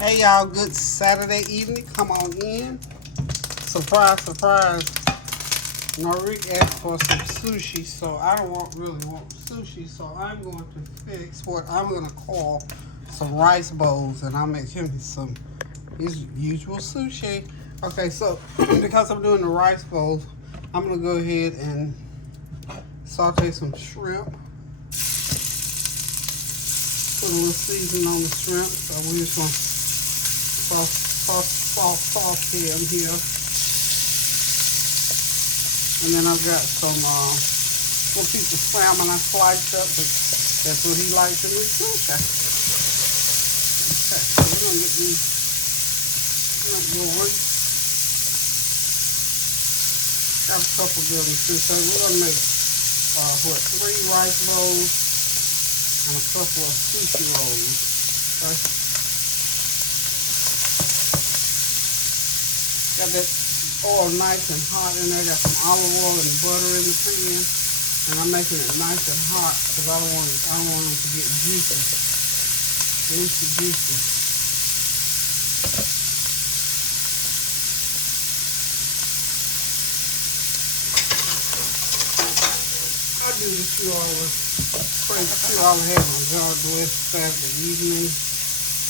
Hey y'all, good Saturday evening. Come on in. Surprise, surprise. Norik asked for some sushi, so I don't really want sushi, so I'm going to fix what I'm going to call some rice bowls, and I'll make him some his usual sushi. Okay, so because I'm doing the rice bowls, I'm going to go ahead and saute some shrimp. Put a little seasoning on the shrimp, so we're just going to sauce him here. And then I've got some little piece of salmon I sliced up, but that's what he likes in his sushi. Okay, so we're gonna get these shrimp going. Got a couple of them too, so we're gonna make 3 rice bowls and a couple of sushi rolls. Okay. Got that oil nice and hot in there. Got some olive oil and butter in the pan, and I'm making it nice and hot because I don't want them to get juicy. Loosey juicy. I do this you all have on God bless Saturday evening.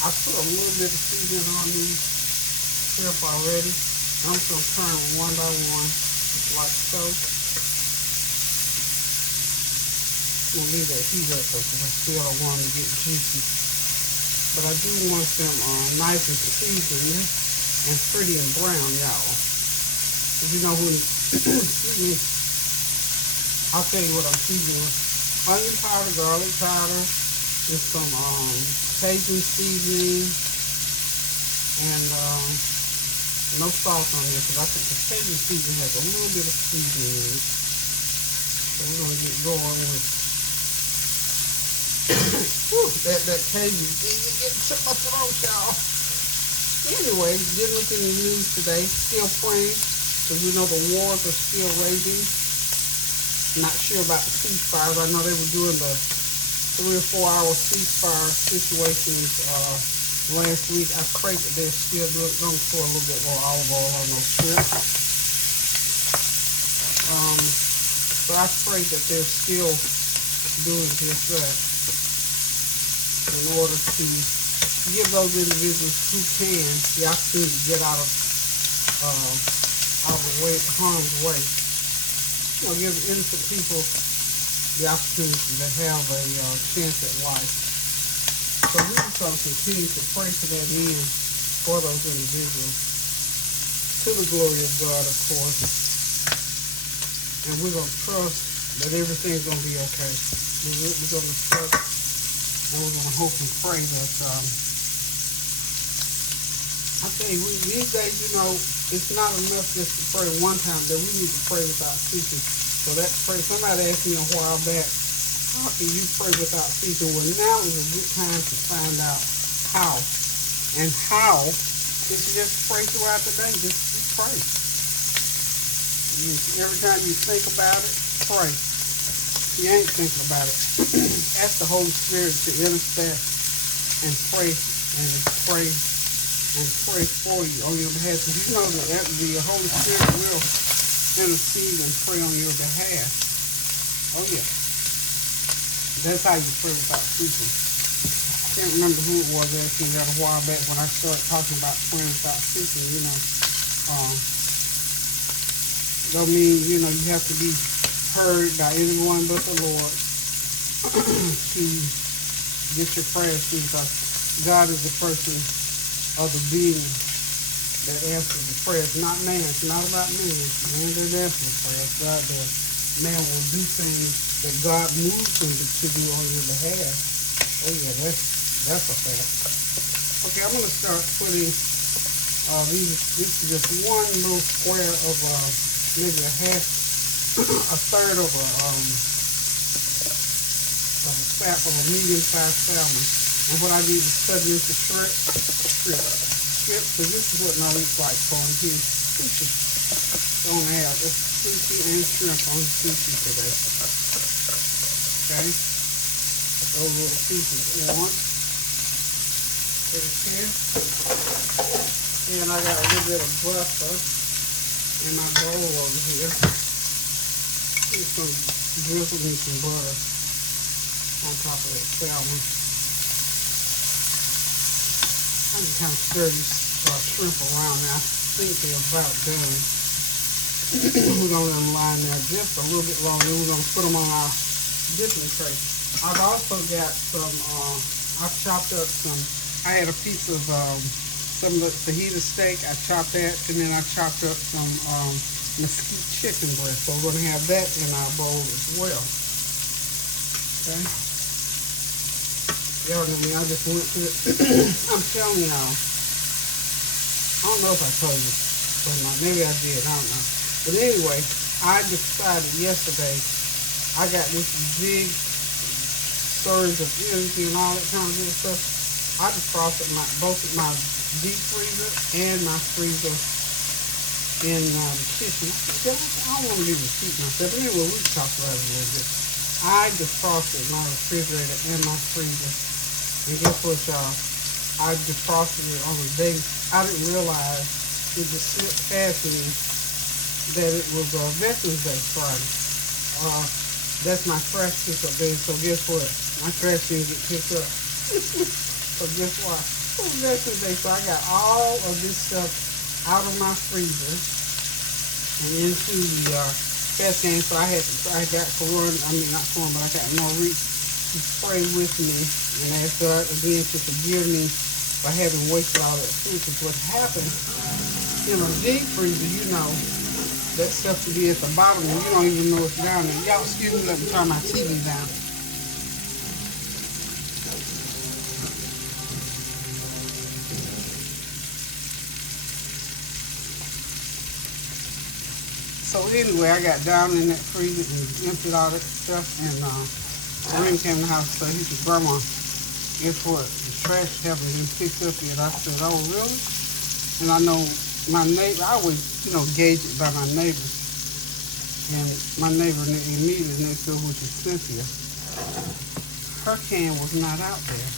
I put a little bit of seasoning on these shrimp already. I'm just going to turn them one by one, like so. I'm going to leave that heat up because I still don't want them to get juicy. But I do want them nice and seasoned and pretty and brown, y'all. Because you know when, excuse me, I'll tell you what I'm seasoning with. Onion powder, garlic powder, and some Cajun seasoning, and no salt on there because I think the Cajun seasoning has a little bit of seasoning in it. So we're going to get going with that Cajun seasoning getting to my throat, y'all. Anyway, didn't look in the news today. Still praying because we know the wars are still raging. Not sure about the ceasefires. I know they were doing the 3 or 4 hour ceasefire situations last week. I pray that they're still doing. Going to pour a little bit more olive oil on those shrimp. But I pray that they're still doing just that in order to give those individuals who can the opportunity to get out of the way, harm's way. You know, give innocent people the opportunity to have a chance at life. So we're just going to continue to pray to that end for those individuals, to the glory of God, of course. And we're going to trust that everything's going to be okay. We're going to trust and we're going to hope and pray that, I tell you, these days, you know, it's not enough just to pray one time, that we need to pray without ceasing. So that prayer, somebody asked me a while back, how can you pray without ceasing? Well, now is a good time to find out how. And how is to just pray throughout the day. Just pray. Every time you think about it, pray. If you ain't thinking about it, ask the Holy Spirit to intercede and pray for you on your behalf. Because you know that the Holy Spirit will intercede and pray on your behalf. Oh yeah. That's how you pray without ceasing. I can't remember who it was asking that a while back when I started talking about praying without ceasing, you know. Don't mean, you know, you have to be heard by anyone but the Lord to get your prayers through, because God is the person of the being that answers the prayers, not man. It's not about man. Man doesn't answer the prayers. God does. Man will do things that God moves him to do on your behalf. Oh yeah, that's a fact. Okay, I'm going to start putting these is just one little square of maybe a third of a medium-sized salmon. And what I did was cut it into strips. So this is what Norik likes on his sushi. Don't have it's sushi and shrimp on sushi today. Okay, those little pieces on. here. And I got a little bit of butter in my bowl over here. Just gonna drizzle me some butter on top of that salmon. I can kind of stir these shrimp around now. I think they're about done. We're gonna let them lie there just a little bit longer. Then we're gonna put them on our dipping tray. I've also got some, I've chopped up some, I had a piece of some of the fajita steak. I chopped that, and then I chopped up some mesquite chicken breast. So we're gonna have that in our bowl as well. Okay. Y'all know me, I just went to it. I'm telling y'all, I don't know if I told you, but maybe I did, I don't know. But anyway, I decided yesterday, I got this big surge of energy and all that kind of good stuff. I defrosted both my deep freezer and my freezer in the kitchen. I don't want to be repeating myself, but anyway, we talked about it a little bit. I defrosted my refrigerator and my freezer. And guess what, y'all? I defrosted it on the day. I didn't realize it just slipped past me that it was Veterans Day Friday. That's my trash pickup day. So guess what? My trash didn't get picked up. So guess what? It was Veterans Day. So I got all of this stuff out of my freezer and into the trash can. So I got Corona. I mean not Corona, but I got no reach to spray with me. And ask God again to forgive me for having wasted all that food. Because what happens in a deep freezer, you know, that stuff to be at the bottom and you don't even know it's down there. Y'all, excuse me, let me turn my TV down. So anyway, I got down in that freezer and emptied all that stuff, and Green came in the house, so he said, Grandma, guess what? The trash haven't been picked up yet. I said, oh, really? And I know my neighbor, I always, you know, gauge it by my neighbors. And my neighbor immediately next door, which is Cynthia, her can was not out there.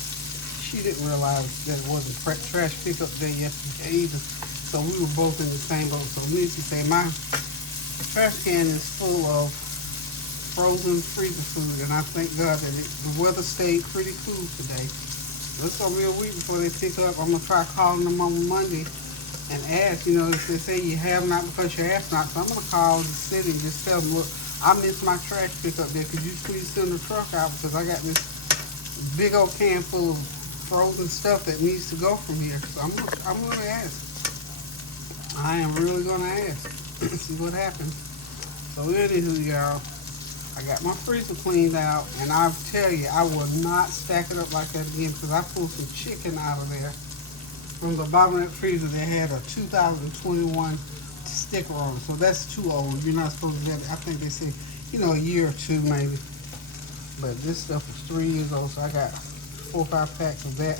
She didn't realize that it wasn't trash pickup day yesterday either. So we were both in the same boat. So Lizzie said, my trash can is full of frozen freezer food, and I thank God that the weather stayed pretty cool today. It's gonna be a week before they pick up. I'm gonna try calling them on Monday and ask, you know, if they say you have not because you asked not. So I'm gonna call the city and just tell them, look, I missed my trash pickup there. Could you please send the truck out because I got this big old can full of frozen stuff that needs to go from here. So I'm gonna ask. I am really gonna ask. See what happens. So anywho, y'all, I got my freezer cleaned out, and I'll tell you, I will not stack it up like that again because I pulled some chicken out of there from the bottom of that freezer that had a 2021 sticker on it. So that's too old. You're not supposed to get it. I think they say, you know, a year or two maybe. But this stuff is 3 years old, so I got 4 or 5 packs of that,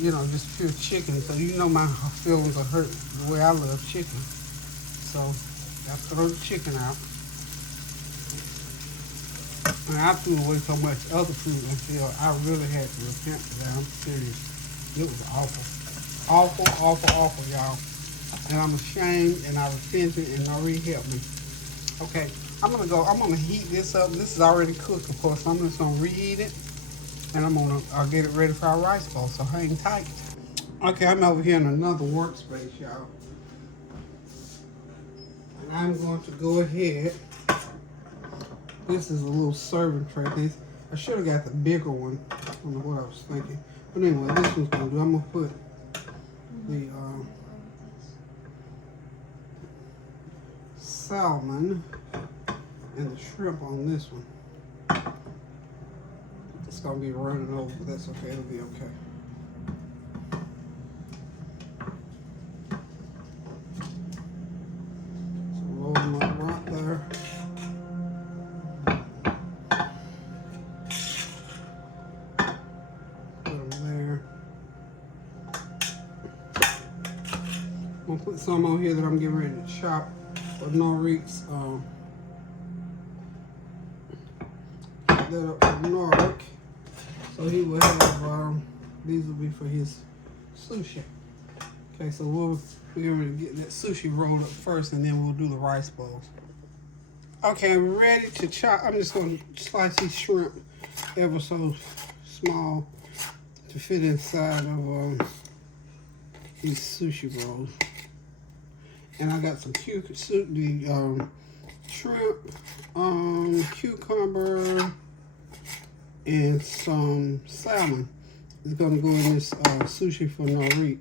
you know, just pure chicken. So you know my feelings are hurt the way I love chicken. So I throw the chicken out. And I threw away so much other food until I really had to repent for that. I'm serious. It was awful. Awful, awful, awful, y'all. And I'm ashamed, and I repented, and Marie helped me. Okay, I'm gonna heat this up. This is already cooked, of course. So I'm just gonna reheat it, and I'll get it ready for our rice bowl. So hang tight. Okay, I'm over here in another workspace, y'all. And I'm going to go ahead. This is a little serving tray. I should have got the bigger one. I don't know what I was thinking. But anyway, this one's gonna do. I'm gonna put the salmon and the shrimp on this one. It's gonna be running over, but that's okay. It'll be okay. So roll them up right there. I'm gonna put some on here that I'm getting ready to chop with Norik's that up for Norik. So he will have these will be for his sushi. Okay, so we're going to get that sushi rolled up first, and then we'll do the rice bowls. Okay, we're ready to chop. I'm just going to slice these shrimp ever so small to fit inside of these sushi rolls. And I got some shrimp, cucumber, and some salmon. It's gonna go in this sushi for Narit.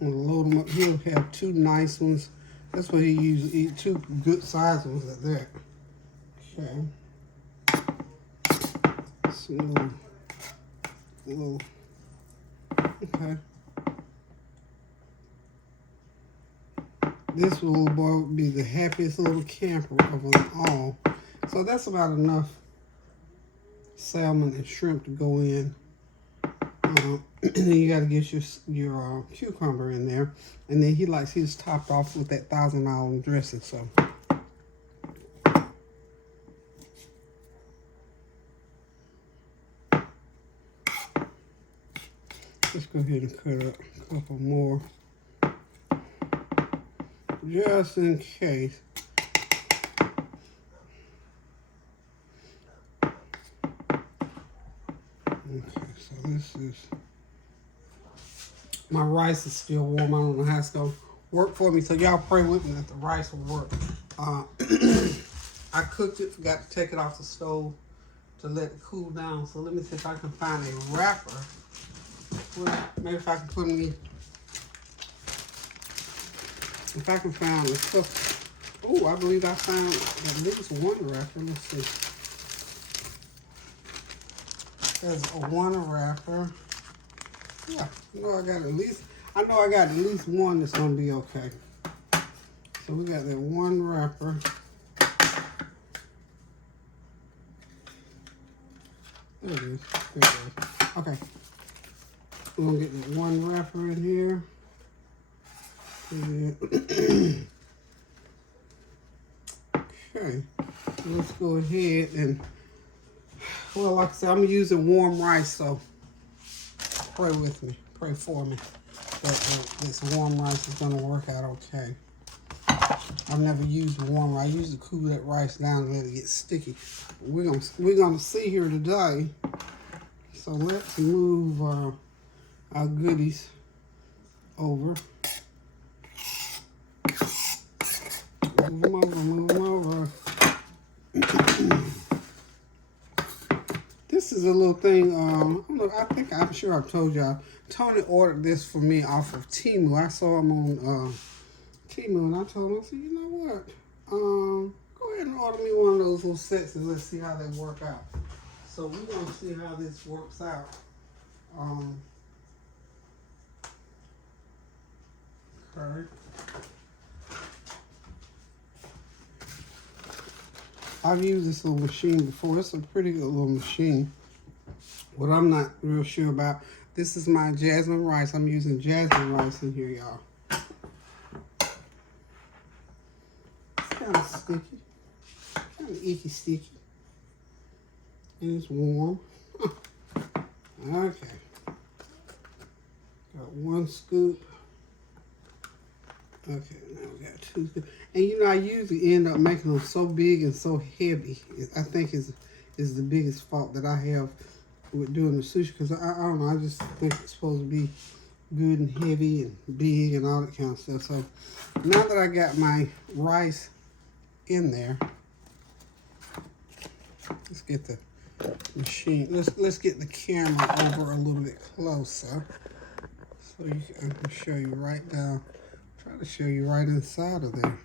I'm gonna load them up. He'll have two nice ones. That's what he usually eat, two good sized ones at that. Okay. Some little, okay. This little boy would be the happiest little camper of them all. So that's about enough salmon and shrimp to go in. And then you got to get your cucumber in there. And then he likes his topped off with that Thousand Island dressing. So let's go ahead and cut up a couple more, just in case. Okay, so this is, my rice is still warm. I don't know how it's going to work for me, so y'all pray with me that the rice will work. I cooked it, forgot to take it off the stove to let it cool down. So let me see if I can find a wrapper. Maybe if I can put me, if I can find a cup. Oh, I believe I found at least one wrapper. Let's see. There's a one wrapper. Yeah, I know I got at least one that's gonna be okay. So we got that one wrapper. There it is. There it is. Okay. We're gonna get that one wrapper in here. Okay. Let's go ahead and, well, like I said, I'm using warm rice, so pray with me. Pray for me that this warm rice is going to work out okay. I've never used warm rice. I usually cool that rice down and let it get sticky. We're gonna see here today. So let's move our goodies over. Move them over, move them over. This is a little thing, I'm sure I've told y'all. Tony ordered this for me off of Temu. I saw him on Temu, and I told him, I said, you know what? Go ahead and order me one of those little sets and let's see how they work out. So we're going to see how this works out. Okay. I've used this little machine before. It's a pretty good little machine. What I'm not real sure about, this is my jasmine rice. I'm using jasmine rice in here, y'all. It's kind of sticky. Kind of icky sticky. And it's warm. Okay. Got one scoop. Okay, now we got two scoops. And you know, I usually end up making them so big and so heavy. I think is the biggest fault that I have with doing the sushi, because I don't know, I just think it's supposed to be good and heavy and big and all that kind of stuff. So now that I got my rice in there, let's get the machine, let's get the camera over a little bit closer so I can show you right down. Try to show you right inside of there.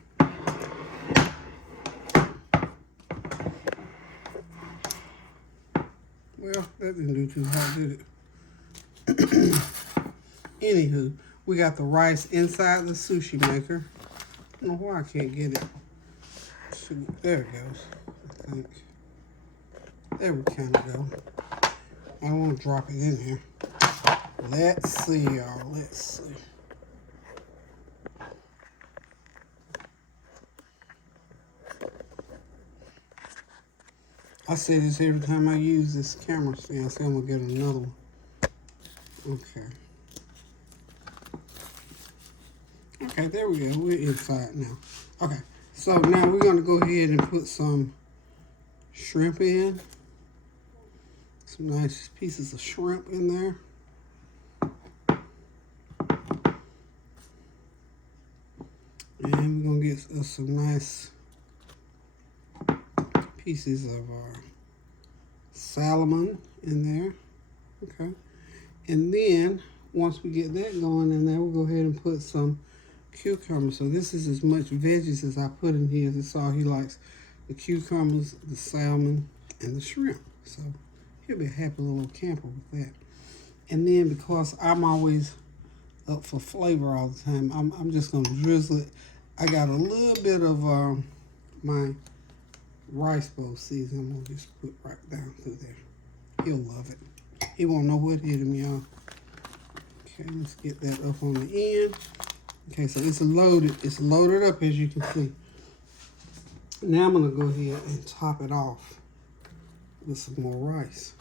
Well, that didn't do too hot, did it? Anywho, we got the rice inside the sushi maker. I don't know why I can't get it. There it goes, I think. There we kind of go. I don't want to drop it in here. Let's see, y'all. Let's see. I say this every time I use this camera stand. I say I'm going to get another one. Okay. Okay, there we go. We're inside now. Okay, so now we're going to go ahead and put some shrimp in. Some nice pieces of shrimp in there. And we're going to get us some nice pieces of salmon in there. Okay. And then, once we get that going in there, we'll go ahead and put some cucumbers. So this is as much veggies as I put in here. That's all he likes. The cucumbers, the salmon, and the shrimp. So he'll be a happy little camper with that. And then because I'm always up for flavor all the time, I'm just going to drizzle it. I got a little bit of my rice bowl seasoning. I'm going to just put right down through there. He'll love it. He won't know what hit him, y'all. Okay, let's get that up on the end. Okay, so it's loaded. It's loaded up, as you can see. Now I'm going to go ahead and top it off with some more rice.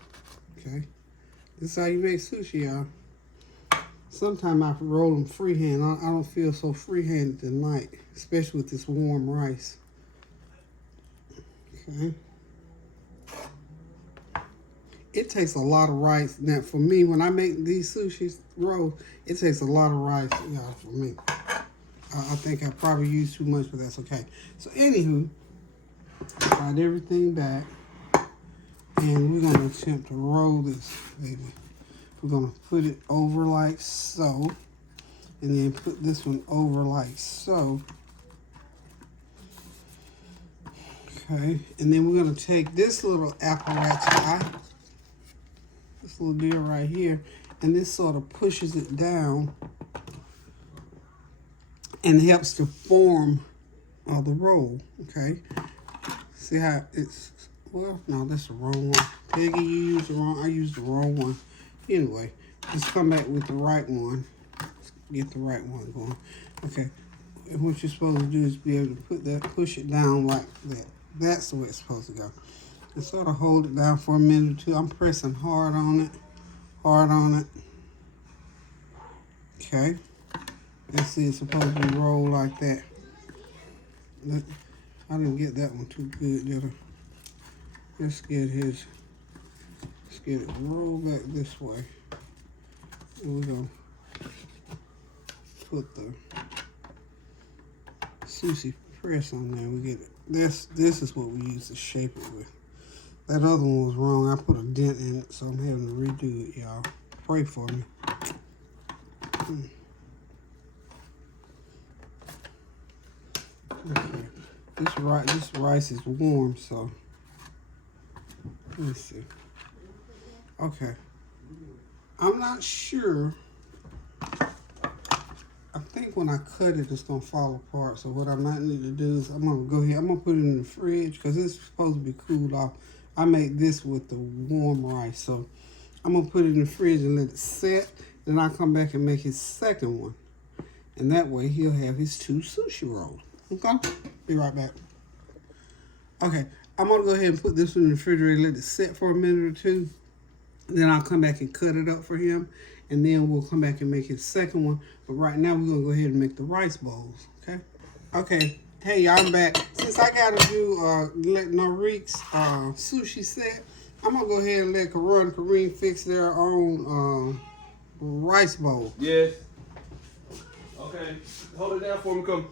Okay, this is how you make sushi, y'all. Sometimes I roll them freehand. I don't feel so freehanded tonight, especially with this warm rice. Okay. It takes a lot of rice. Now, for me, when I make these sushi rolls, it takes a lot of rice, y'all, for me. I think I probably used too much, but that's okay. So, anywho, slide everything back, and we're going to attempt to roll this, baby. We're going to put it over like so, and then put this one over like so. Okay, and then we're going to take this little apparatus, this little deal right here, and this sort of pushes it down and helps to form the roll. Okay, see how it's, well, no, that's the wrong one. Peggy, you used the wrong, I used the wrong one. Anyway, let's come back with the right one. Let's get the right one going. Okay, and what you're supposed to do is be able to put that, push it down like that. That's the way it's supposed to go. And sort of hold it down for a minute or two. I'm pressing hard on it. Hard on it. Okay. Let's see, it's supposed to roll like that. I didn't get that one too good, did I? Let's get it roll back this way. And we're going to put the sushi press on there. We get it. This is what we use to shape it with. That other one was wrong. I put a dent in it, so I'm having to redo it, y'all. Pray for me. Okay. This rice is warm, so let me see. Okay. I'm not sure. I think when I cut it, it's going to fall apart. So what I might need to do is I'm going to go ahead. I'm going to put it in the fridge because it's supposed to be cooled off. I make this with the warm rice. So I'm going to put it in the fridge and let it set. Then I'll come back and make his second one. And that way he'll have his 2 sushi rolls. Okay? Be right back. Okay. I'm going to go ahead and put this one in the refrigerator and let it set for a minute or two. Then I'll come back and cut it up for him. And then we'll come back and make his second one. But right now, we're going to go ahead and make the rice bowls, okay? Okay, hey, y'all, I'm back. Since I got to do let Norik's sushi set, I'm going to go ahead and let Karan and Kareem fix their own rice bowl. Yes. Okay, hold it down for me, come.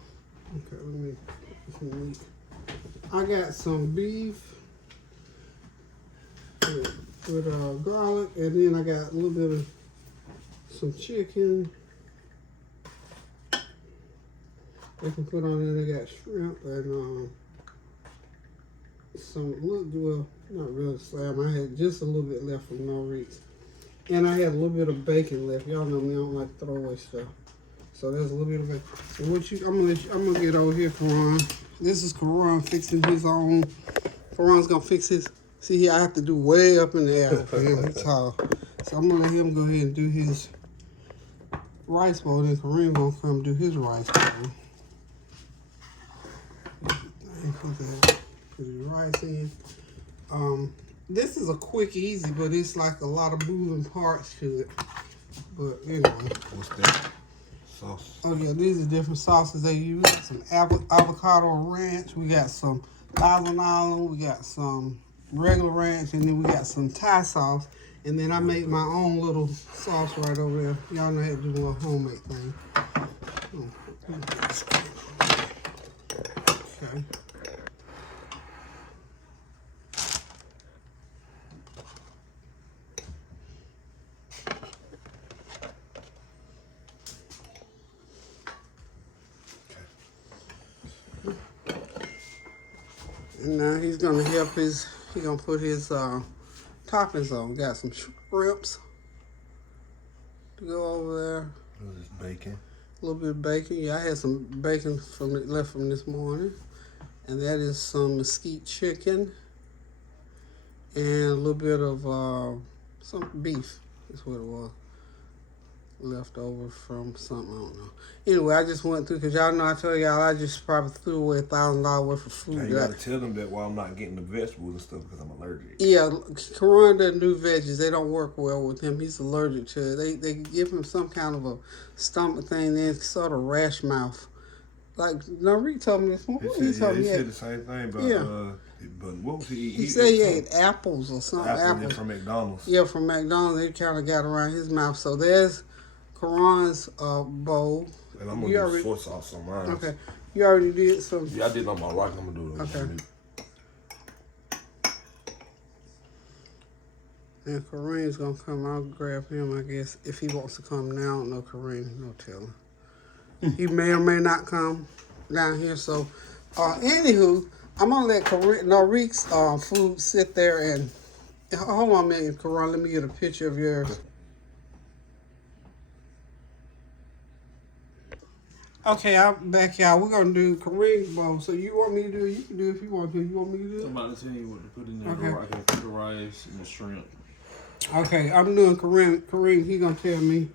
Okay, let me I got some beef with garlic, and then I got a little bit of some chicken. They can put on there. They got shrimp and some well, not really salmon. I had just a little bit left from Norik's, and I had a little bit of bacon left. Y'all know me, I don't like throwaway stuff. So there's a little bit of bacon. So what I'm gonna get over here, Karan. This is Karan fixing his own. Karan's gonna fix his. See, I have to do way up in the air for him. He's tall. So I'm gonna let him go ahead and do his rice bowl. Then Kareem gonna come do his rice bowl. Put his rice in. This is a quick, easy, but it's like a lot of moving parts to it. But anyway. What's that? Sauce. Oh yeah, these are different sauces they use. We got some avocado ranch. We got some Thousand Island. We got some regular ranch, and then we got some Thai sauce. And then I made my own little sauce right over there. Y'all know how to do a little homemade thing. Okay. And now he's gonna help he's gonna put his toppings on. Got some shrimps to go over there. This is bacon. A little bit of bacon. Yeah, I had some bacon left from this morning. And that is some mesquite chicken. And a little bit of some beef. That's what it was. Left over from something, I don't know. Anyway, I just went through, because y'all know I told y'all I just probably threw away $1,000 worth of food. Now you gotta tell them that while I'm not getting the vegetables and stuff because I'm allergic. Yeah, Karan doesn't do veggies. They don't work well with him. He's allergic to it. They give him some kind of a stomach thing, then sort of rash mouth. Like, Rick told me this morning. He said the same thing, but but what was he? He said he ate apples or something. Apples from McDonald's. Yeah, from McDonald's. They kind of got around his mouth. So there's Karan's bowl. And I'm gonna do soy sauce on mine. Okay. You already did some. Yeah, I did on my rice. I'm gonna do it. Okay. And Kareem's gonna come. I'll grab him, I guess, if he wants to come now. I don't know Kareem, no telling. He may or may not come down here. So, anywho, I'm gonna let Narik's food sit there and hold on a minute, Karan. Let me get a picture of yours. Okay, I'm back, y'all. We're gonna do Kareem's bowl. So you want me to do it? You can do it if you want to. You want me to do it? I'm about to tell you what to put in there. Okay. I can put the rice and the shrimp. Okay, I'm doing Kareem. Kareem, he gonna tell me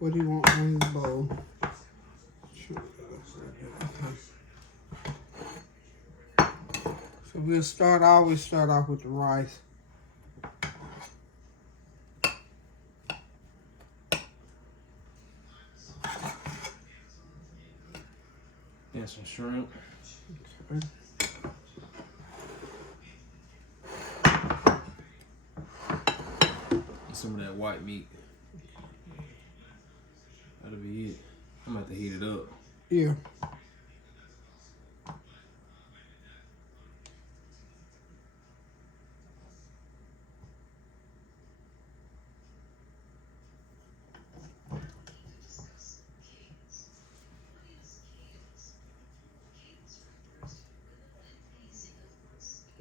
what he wants in his bowl. So we'll start. I always start off with the rice. And some shrimp. Okay. And some of that white meat. That'll be it. I'm gonna have to heat it up. Yeah.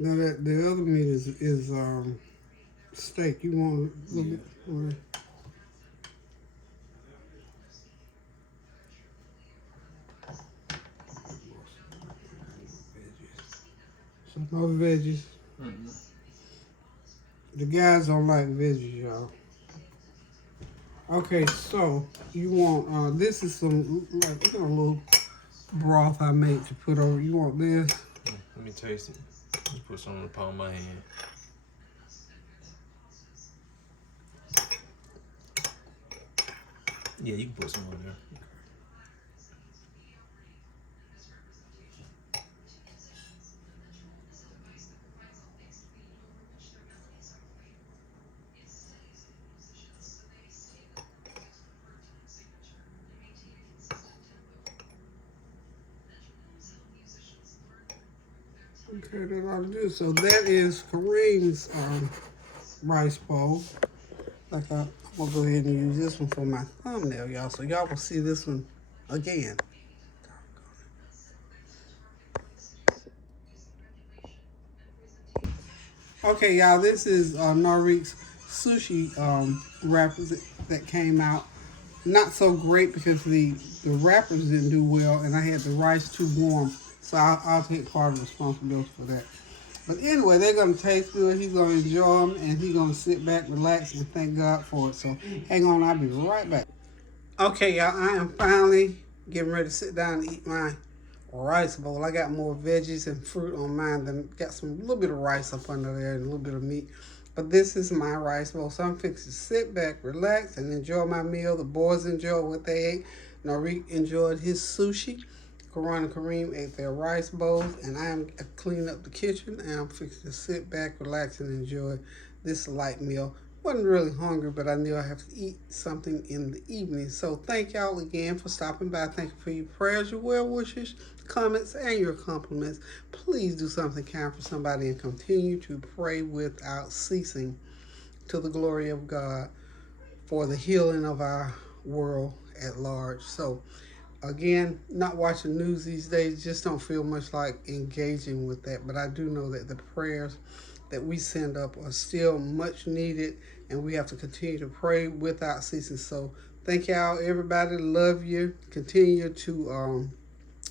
Now that the other meat is steak. You want a little bit more? So no veggies. Mm-hmm. The guys don't like veggies, y'all. Okay, so you want this is some like a little broth I made to put over. You want this? Let me taste it. Just put some in the palm of my hand. Yeah, you can put some on there. Okay, that ought to do. So that is Kareem's rice bowl. I'm gonna go ahead and use this one for my thumbnail, y'all. So y'all will see this one again. Okay, y'all, this is Narik's sushi wrappers that came out. Not so great because the wrappers didn't do well, and I had the rice too warm. So I'll take part of the responsibility for that. But anyway, they're going to taste good. He's going to enjoy them, and he's going to sit back, relax, and thank God for it. So hang on, I'll be right back. Okay, y'all, I am finally getting ready to sit down and eat my rice bowl. I got more veggies and fruit on mine than got some little bit of rice up under there and a little bit of meat. But this is my rice bowl, so I'm fixing to sit back, relax, and enjoy my meal. The boys enjoyed what they ate. Narik enjoyed his sushi. Karan and Kareem ate their rice bowls, and I am cleaning up the kitchen, and I'm fixing to sit back, relax, and enjoy this light meal. Wasn't really hungry, but I knew I have to eat something in the evening. So thank y'all again for stopping by. Thank you for your prayers, your well wishes, comments, and your compliments. Please do something kind for somebody and continue to pray without ceasing to the glory of God for the healing of our world at large. So again, not watching news these days, just don't feel much like engaging with that. But I do know that the prayers that we send up are still much needed, and we have to continue to pray without ceasing. So thank y'all, everybody. Love you. Continue to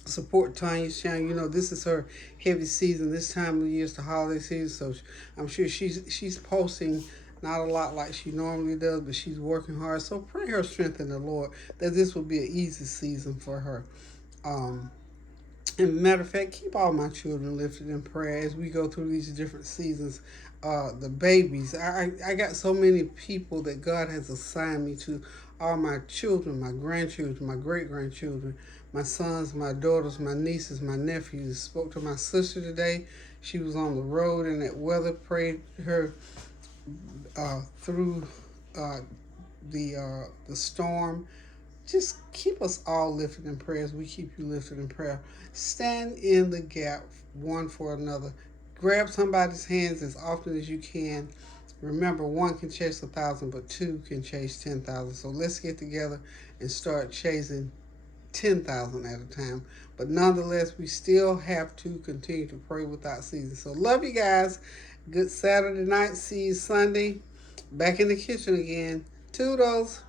support Tanya's channel. You know, this is her heavy season. This time of the year is the holiday season, so I'm sure she's posting not a lot like she normally does, but she's working hard. So pray her strength in the Lord that this will be an easy season for her. And matter of fact, keep all my children lifted in prayer as we go through these different seasons. The babies, I got so many people that God has assigned me to. All my children, my grandchildren, my great grandchildren, my sons, my daughters, my nieces, my nephews. Spoke to my sister today. She was on the road in that weather. Prayed her through the storm. Just keep us all lifted in prayer as we keep you lifted in prayer. Stand in the gap one for another. Grab somebody's hands as often as you can. Remember, one can chase 1,000, but two can chase 10,000. So let's get together and start chasing 10,000 at a time. But nonetheless, we still have to continue to pray without ceasing. So love you guys. Good Saturday night. See you Sunday. Back in the kitchen again. Toodles.